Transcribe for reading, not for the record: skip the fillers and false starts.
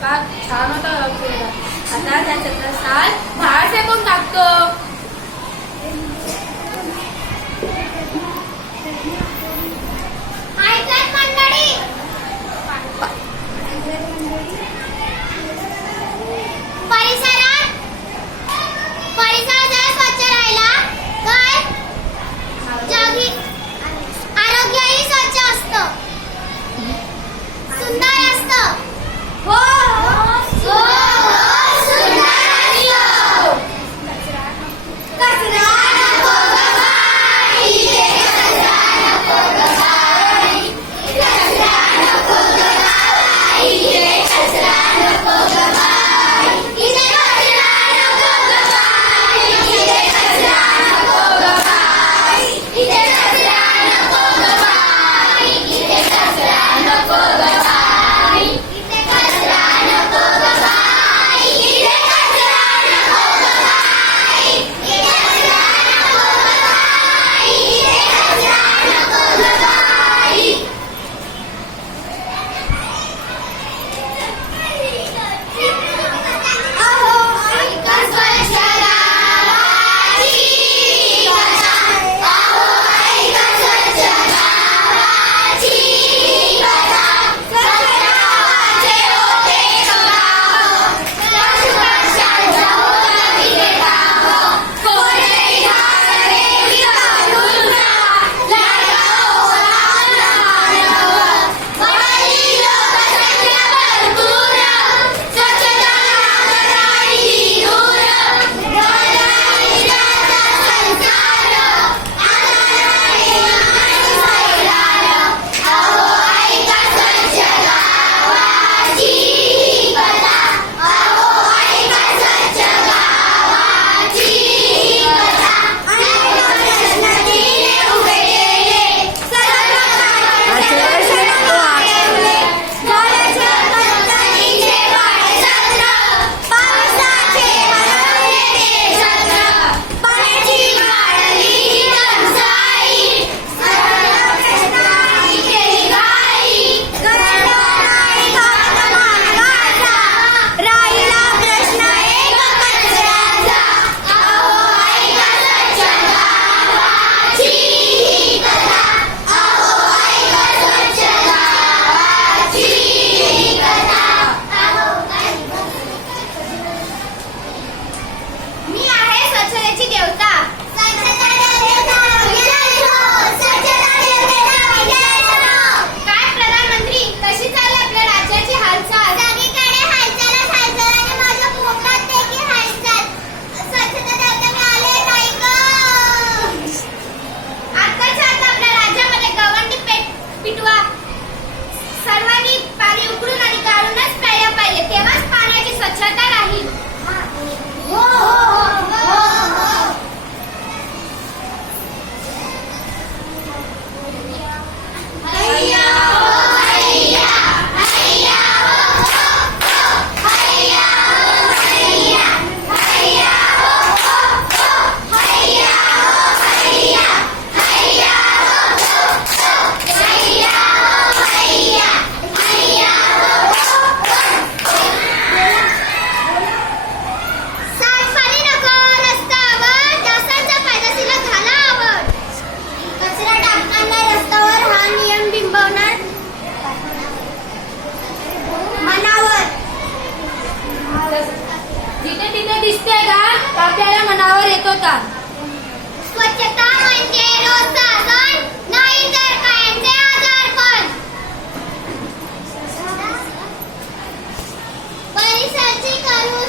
का छान होता खेळला. आता त्याचा प्रसाद बाहेर फेकून टाकतो. परिसर जर स्वच्छ राहिला तर आरोग्यही स्वच्छ असतं, सुंदर असतं. हो कचरा नको ग बाई, कचरा नको ग बाई, कचरा नको ग बाई, कचरा नको ग बाई, इथे कचरा नको ग बाई, इथे कचरा नको ग बाई, इथे कचरा नको ग बाई, इथे कचरा नको ग बाई, इथे कचरा नको ग बाई, इथे कचरा नको ग बाई, इथे कचरा नको ग बाई, इथे कचरा नको ग बाई. अहो ऐका स्वच्छ गावाची कथा, अहो ऐका स्वच्छ गावाची कथा, स्वच्छ गावाचे होते गाव, स्वच्छ वर्षांचा होता तिथे गाव, कोणीही घालणे विचारून ना, लाडाओ लहान वडील लोकसंख्या भरपूर, स्वच्छता नागराळी दूर, डोळ्याने जाता संसार, आनंदाने सैरार, अहो ऐका स्वच्छ गावाची कथा, अहो ऐका स्वच्छ गावाची कथा. अनेक प्रश्न दिले उभे केले, सर्व कार्य वाढवले, झाडाच्या कणकणीचे वाढचंद्र, पावसाचे हरवले ते चंद्र, पाण्याची वाढली टंचाई, सर्व प्रश्नांची केली घाई, घडला नाही घाट मार्गाचा, राहिला प्रश्न एक कचऱ्याचा, अहो ऐका स्वच्छ गावाची कथा, अहो ऐका स्वच्छ गावाची कथा, अहो ऐका. मी आहे स्वच्छतेची देवता. स्वच्छता देवतेचा विजय हो, स्वच्छता देवतेचा विजय हो. काय प्रधानमंत्री, कशी चालली आपल्या राज्याची हालचाल? सगळीकडे हालचालच हालचाल आणि माझ्या पोटात देखील हालचाल. स्वच्छता देवता मिळाले नाही ग. आत्ताच्या आता आपल्या राज्यामध्ये गवंडी पिटवा. सर्वांनी पाणी उकळून आणि गाळूनच प्यायला पाहिजे, तेव्हाच पाण्याची स्वच्छता राहील. हो हो हो हो हो. हैया हो हैया, हैया हो हो, हैया हो हैया, हैया हो हो, हैया हो हैया, हैया हो हो, हैया हो हैया, हैया हो. सांडपाणी नको रस्त्यावर, डासांच्या पैदाशीला झाला आवड. कचरा टाकताना रस्त्यावर हा नियम बिंबवणार मनावर. जिथे तिथे दिसते का आपल्याला मनावर येतो का? स्वच्छता म्हणजे रोजचा सण, नाही तर कायमचे आजारपण. परिसरची करू